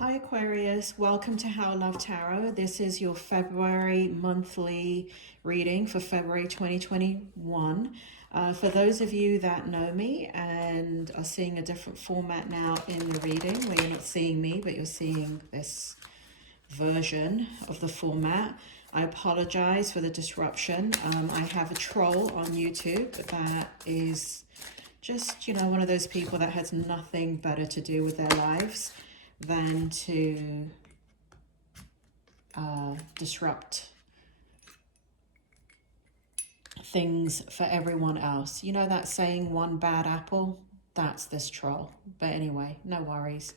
Hi Aquarius, welcome to How Love Tarot. This is your February monthly reading for February 2021. For those of you that know me and are seeing a different format now in the reading, where you're not seeing me, but you're seeing this version of the format, I apologize for the disruption. I have a troll on YouTube that is just, one of those people that has nothing better to do with their lives than to disrupt things for everyone else. You know that saying, one bad apple? That's this troll. But anyway, no worries.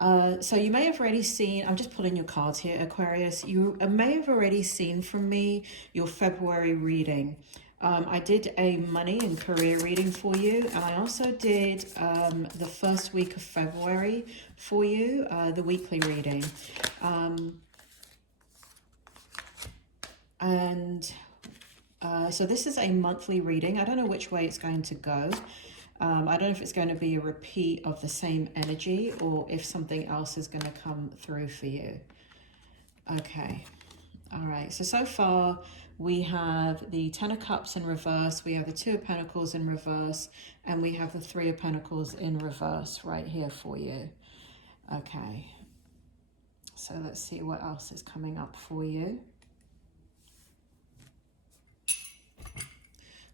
So you may have already seen, I'm just pulling your cards here, Aquarius. You may have already seen from me your February reading. I did a money and career reading for you, and I also did the first week of February for you, the weekly reading. So this is a monthly reading. I don't know which way it's going to go. I don't know if it's going to be a repeat of the same energy or if something else is going to come through for you. Okay. All right. So far we have the Ten of Cups in reverse. We have the Two of Pentacles in reverse. And we have the Three of Pentacles in reverse right here for you. Okay. So let's see what else is coming up for you.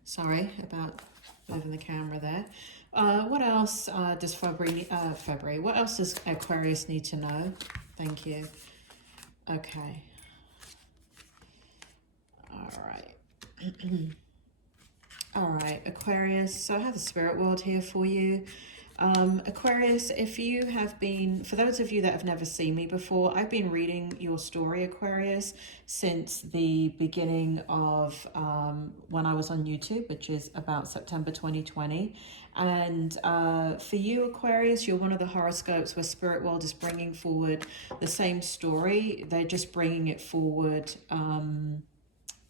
Sorry about moving the camera there. What else does February, what else does Aquarius need to know? Thank you. Okay. All right. All right, Aquarius. So I have the spirit world here for you. Aquarius, if you have been, for those of you that have never seen me before, I've been reading your story, Aquarius, since the beginning of when I was on YouTube, which is about September 2020. And for you, Aquarius, you're one of the horoscopes where Spirit World is bringing forward the same story. They're just bringing it forward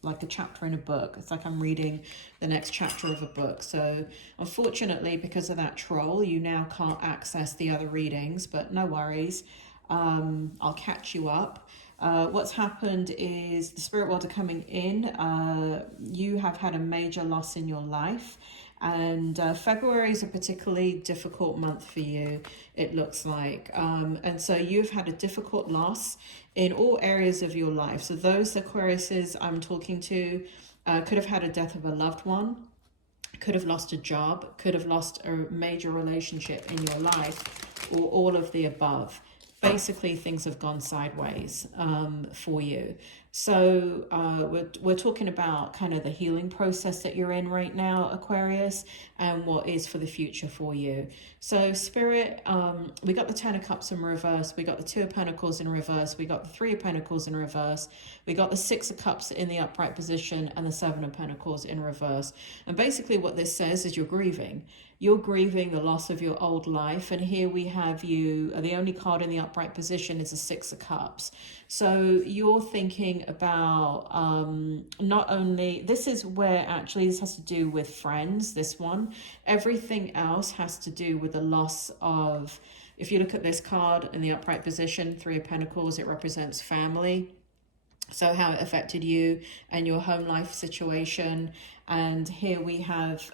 like a chapter in a book. It's like I'm reading the next chapter of a book. So unfortunately, because of that troll, you now can't access the other readings, but no worries. I'll catch you up. What's happened is the spirit world are coming in. You have had a major loss in your life. And February is a particularly difficult month for you, it looks like. And so you've had a difficult loss in all areas of your life. So those Aquariuses I'm talking to could have had a death of a loved one, could have lost a job, could have lost a major relationship in your life, or all of the above. Basically, things have gone sideways for you. So we're talking about kind of the healing process that you're in right now, Aquarius, and what is for the future for you. So Spirit, we got the Ten of Cups in reverse. We got the Two of Pentacles in reverse. We got the Three of Pentacles in reverse. We got the Six of Cups in the upright position and the Seven of Pentacles in reverse. And basically what this says is you're grieving. You're grieving the loss of your old life. And here we have you, the only card in the upright position is a Six of Cups. So you're thinking about not only, this is where actually this has to do with friends, this one. Everything else has to do with the loss of, if you look at this card in the upright position, Three of Pentacles, it represents family. So how it affected you and your home life situation. And here we have,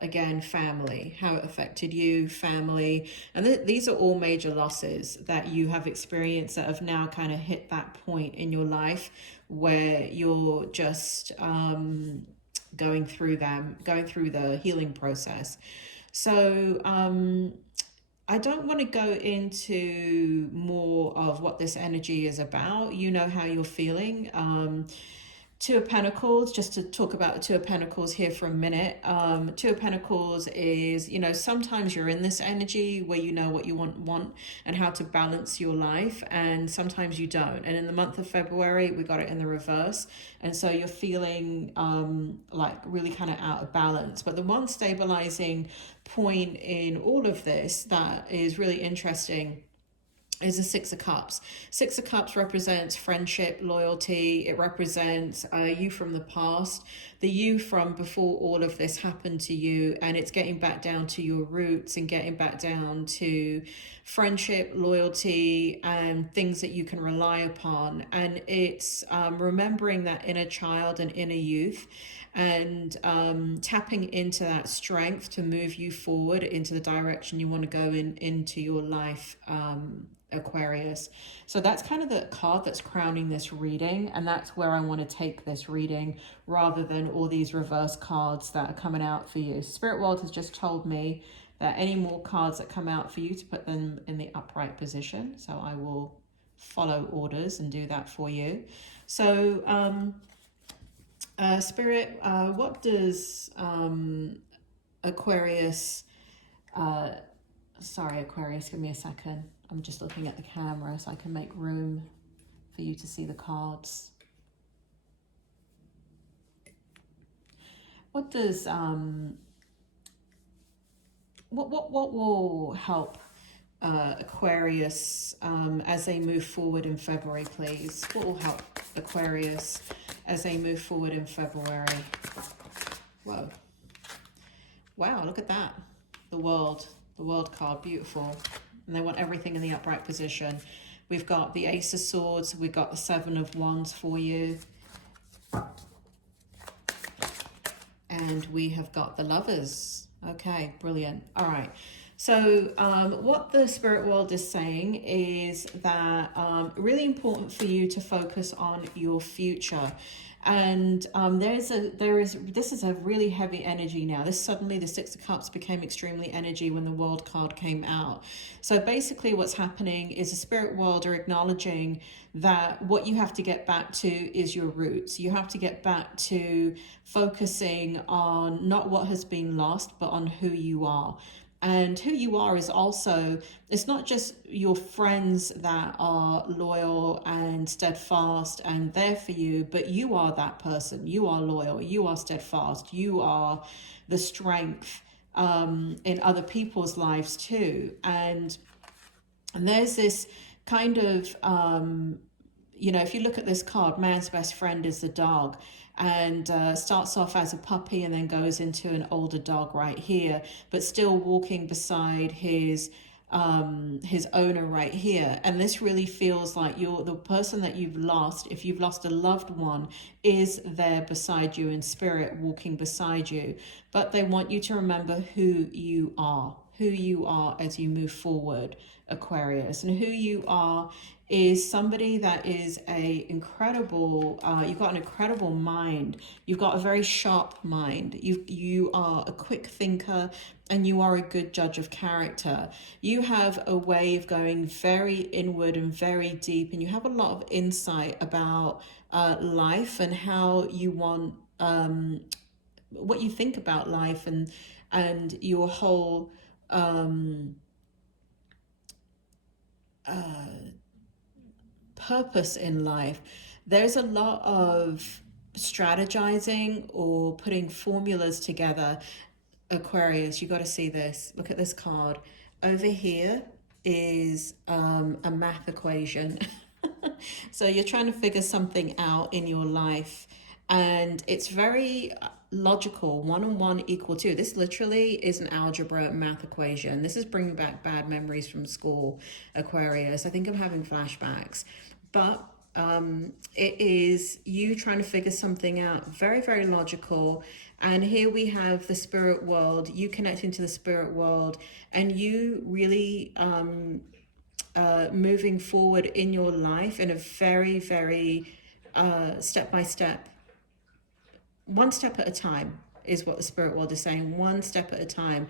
again, family, how it affected you, family. And these are all major losses that you have experienced that have now kind of hit that point in your life where you're just going through the healing process. So I don't want to go into more of what this energy is about. You know how you're feeling. Two of Pentacles, just to talk about the Two of Pentacles here for a minute. Two of Pentacles is, sometimes you're in this energy where you know what you want and how to balance your life, and sometimes you don't. And in the month of February, we got it in the reverse. And so you're feeling like really kind of out of balance. But the one stabilizing point in all of this that is really interesting is a Six of Cups. Six of Cups represents friendship, loyalty. It represents you from the past, the you from before all of this happened to you, and it's getting back down to your roots and getting back down to friendship, loyalty, and things that you can rely upon. And it's remembering that inner child and inner youth, and tapping into that strength to move you forward into the direction you want to go into your life, Aquarius. So that's kind of the card that's crowning this reading, and that's where I want to take this reading rather than all these reverse cards that are coming out for you. Spirit World has just told me that any more cards that come out for you to put them in the upright position, so I will follow orders and do that for you. So Spirit, what does Aquarius, sorry Aquarius, give me a second. I'm just looking at the camera so I can make room for you to see the cards. What does, what will help Aquarius as they move forward in February, please? What will help Aquarius as they move forward in February? Whoa. Wow, look at that. The world card, beautiful. And they want everything in the upright position. We've got the Ace of Swords. We've got the Seven of Wands for you. And we have got the Lovers. Okay, brilliant. All right. So what the Spirit World is saying is that really important for you to focus on your future. And this is a really heavy energy now. This suddenly, the Six of Cups became extremely energy when the World card came out. So basically what's happening is the Spirit World are acknowledging that what you have to get back to is your roots. You have to get back to focusing on not what has been lost, but on who you are. And who you are is also, it's not just your friends that are loyal and steadfast and there for you, but you are that person. You are loyal, you are steadfast, you are the strength in other people's lives too. And there's this kind of, you know, if you look at this card, man's best friend is the dog. And starts off as a puppy and then goes into an older dog right here, but still walking beside his owner right here. And this really feels like you're the person that you've lost. If you've lost a loved one, is there beside you in spirit, walking beside you. But they want you to remember who you are as you move forward, Aquarius. And who you are is somebody that is a incredible, you've got an incredible mind. You've got a very sharp mind. You are a quick thinker and you are a good judge of character. You have a way of going very inward and very deep, and you have a lot of insight about life and how you want, what you think about life and your whole purpose in life. There's a lot of strategizing or putting formulas together. Aquarius, you got to see this. Look at this card. Over here is a math equation. So you're trying to figure something out in your life, and it's very logical. 1 and 1 equal 2. This literally is an algebra math equation. This is bringing back bad memories from school, Aquarius. I think I'm having flashbacks, but it is you trying to figure something out. Very, very logical. And here we have the spirit world, you connecting to the spirit world, and you really moving forward in your life in a very, very step by step, one step at a time is what the spirit world is saying, one step at a time.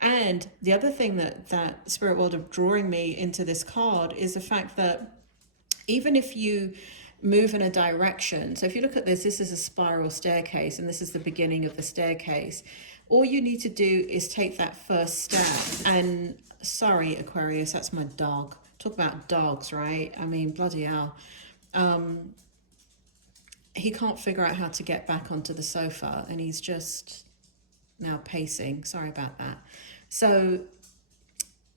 And the other thing that spirit world are drawing me into this card is the fact that even if you move in a direction, so if you look at this is a spiral staircase and this is the beginning of the staircase, all you need to do is take that first step. And sorry, Aquarius, that's my dog. Talk about dogs, right? I mean, bloody hell. He can't figure out how to get back onto the sofa and he's just now pacing. Sorry about that. So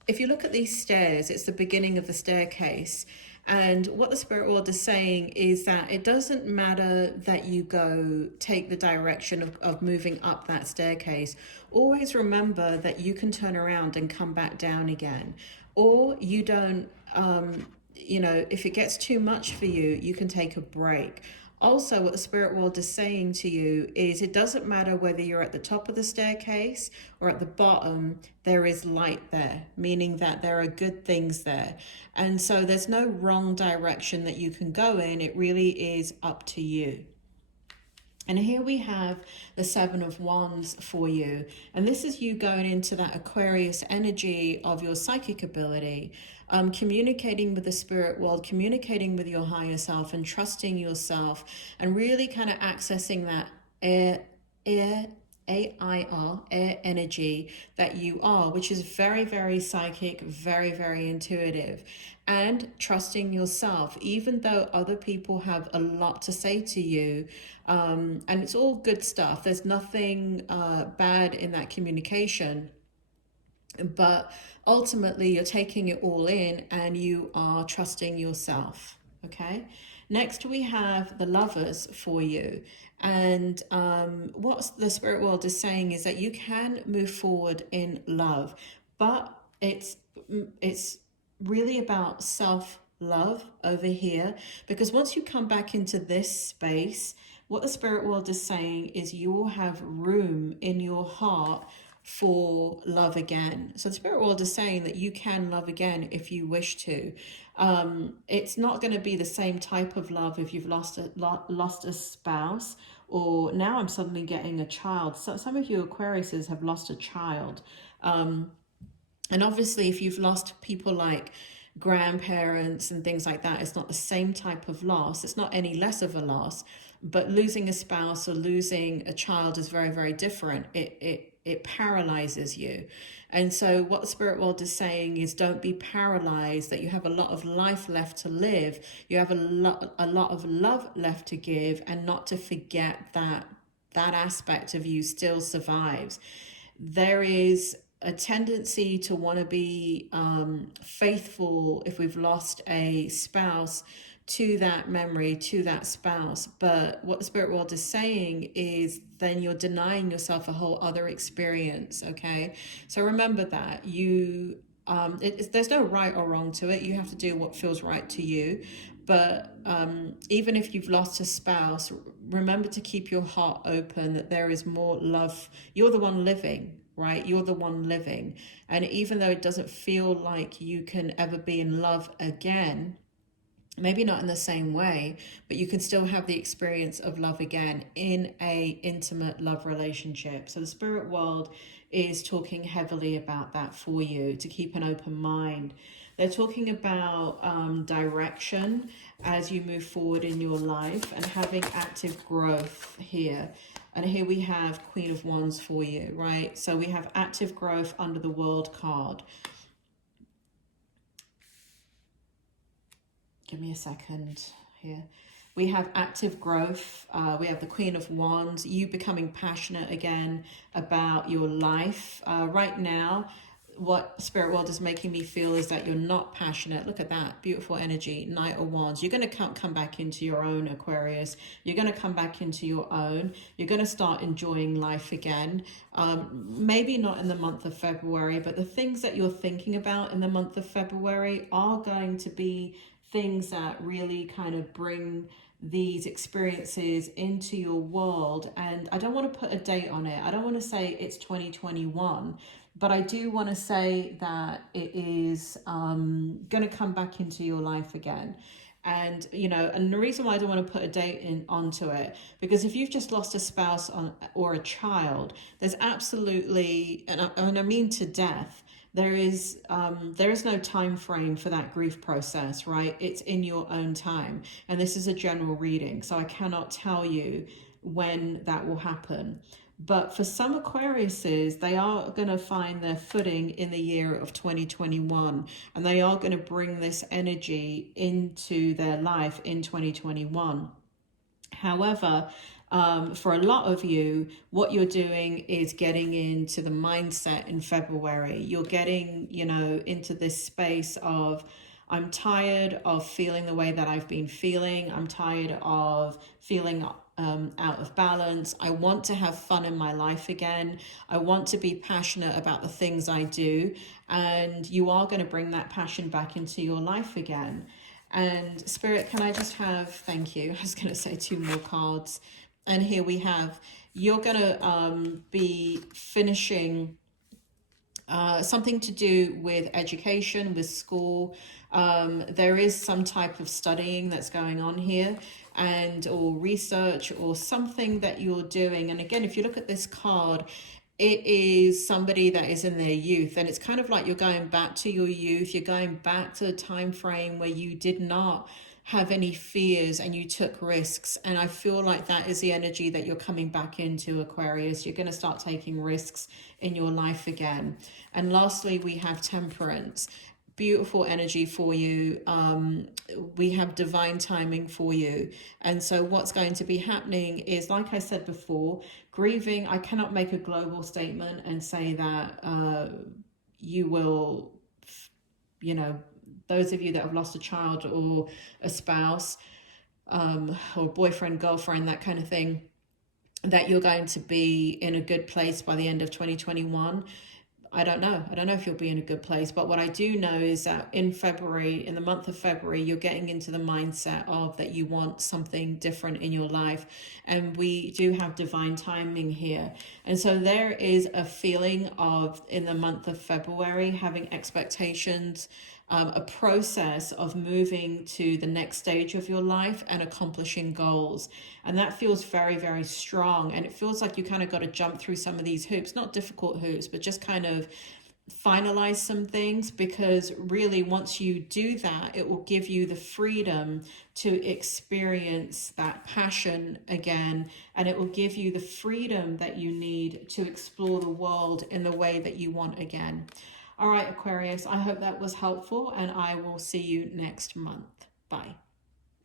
if you look at these stairs, it's the beginning of the staircase. And what the spirit world is saying is that it doesn't matter that you go take the direction of moving up that staircase. Always remember that you can turn around and come back down again. Or you don't, you know, if it gets too much for you, you can take a break. Also, what the spirit world is saying to you is it doesn't matter whether you're at the top of the staircase or at the bottom, there is light there, meaning that there are good things there. And so there's no wrong direction that you can go in. It really is up to you. And here we have the Seven of Wands for you. And this is you going into that Aquarius energy of your psychic ability, communicating with the spirit world, communicating with your higher self and trusting yourself and really kind of accessing that air energy that you are, which is very, very psychic, very, very intuitive, and trusting yourself, even though other people have a lot to say to you. And it's all good stuff. There's nothing bad in that communication. But ultimately, you're taking it all in and you are trusting yourself. Okay. Next, we have the Lovers for you. And what the spirit world is saying is that you can move forward in love, but it's really about self-love over here, because once you come back into this space, what the spirit world is saying is you will have room in your heart for love again. So the spirit world is saying that you can love again if you wish to. It's not going to be the same type of love if you've lost a spouse, or now I'm suddenly getting a child. So some of you Aquariuses have lost a child. And obviously if you've lost people like grandparents and things like that, it's not the same type of loss. It's not any less of a loss, but losing a spouse or losing a child is very, very different. It paralyzes you. And so what the spirit world is saying is don't be paralyzed, that you have a lot of life left to live. You have a lot of love left to give, and not to forget that that aspect of you still survives. There is a tendency to want to be faithful if we've lost a spouse to that memory, to that spouse. But what the spirit world is saying is then you're denying yourself a whole other experience. Okay, so remember that you there's no right or wrong to it. You have to do what feels right to you. But even if you've lost a spouse, remember to keep your heart open, that there is more love. You're the one living, right? You're the one living. And even though it doesn't feel like you can ever be in love again, maybe not in the same way, but you can still have the experience of love again in a intimate love relationship. So the spirit world is talking heavily about that for you, to keep an open mind. They're talking about direction as you move forward in your life and having active growth here. And here we have Queen of Wands for you, right? So we have active growth under the World card. Give me a second here. We have active growth. We have the Queen of Wands, you becoming passionate again about your life. Right now, what Spirit World is making me feel is that you're not passionate. Look at that beautiful energy, Knight of Wands. You're going to come back into your own, Aquarius. You're going to come back into your own. You're going to start enjoying life again. Maybe not in the month of February, but the things that you're thinking about in the month of February are going to be things that really kind of bring these experiences into your world. And I don't want to put a date on it. I don't want to say it's 2021, but I do want to say that it is going to come back into your life again. And, you know, and the reason why I don't want to put a date onto it, because if you've just lost a spouse or a child, there's absolutely, and I mean to death, there is no time frame for that grief process, right? It's in your own time. And this is a general reading, so I cannot tell you when that will happen. But for some Aquariuses, they are going to find their footing in the year of 2021. And they are going to bring this energy into their life in 2021. However, For a lot of you, what you're doing is getting into the mindset in February. You're getting, you know, into this space of, I'm tired of feeling the way that I've been feeling. I'm tired of feeling out of balance. I want to have fun in my life again. I want to be passionate about the things I do. And you are going to bring that passion back into your life again. And Spirit, can I just have, thank you. I was going to say 2 more cards. And here we have, you're going to be finishing something to do with education, with school. There is some type of studying that's going on here, and or research or something that you're doing. And again, if you look at this card, it is somebody that is in their youth, and it's kind of like you're going back to your youth. You're going back to the time frame where you did not have any fears and you took risks. And I feel like that is the energy that you're coming back into, Aquarius. You're going to start taking risks in your life again. And lastly, we have Temperance. Beautiful energy for you. We have divine timing for you. And so what's going to be happening is, like I said before, grieving. I cannot make a global statement and say that you will, you know, those of you that have lost a child or a spouse, or boyfriend, girlfriend, that kind of thing, that you're going to be in a good place by the end of 2021. I don't know. I don't know if you'll be in a good place. But what I do know is that in February, in the month of February, you're getting into the mindset of that you want something different in your life. And we do have divine timing here. And so there is a feeling of, in the month of February, having expectations, a process of moving to the next stage of your life and accomplishing goals. And that feels very, very strong. And it feels like you kind of got to jump through some of these hoops, not difficult hoops, but just kind of finalize some things, because really once you do that, it will give you the freedom to experience that passion again, and it will give you the freedom that you need to explore the world in the way that you want again. All right, Aquarius, I hope that was helpful, and I will see you next month.